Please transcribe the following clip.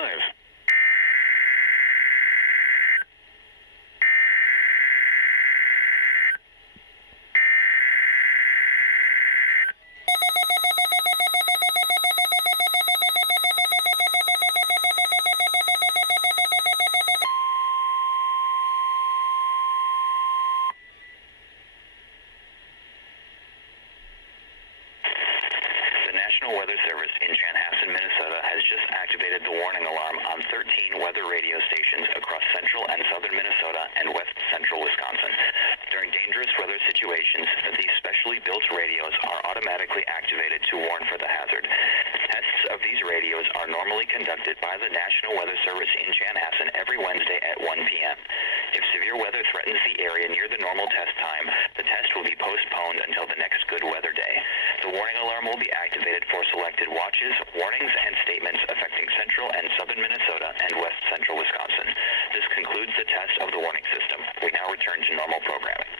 KEC65. The National Weather Service in Chanhassen, Minnesota has just activated the warning alarm on 13 weather radio stations across central and southern Minnesota and west central Wisconsin. During dangerous weather situations, these specially built radios are automatically activated to warn for the hazard. Tests of these radios are normally conducted by the National Weather Service in Chanhassen every Wednesday at 1 p.m. If severe weather threatens the area near the normal test time, the test will be postponed until the next good weather day. The warning alarm will be activated for selected watches, warnings, and statements affecting central and southern Minnesota and west central Wisconsin. This concludes the test of the warning system. We now return to normal programming.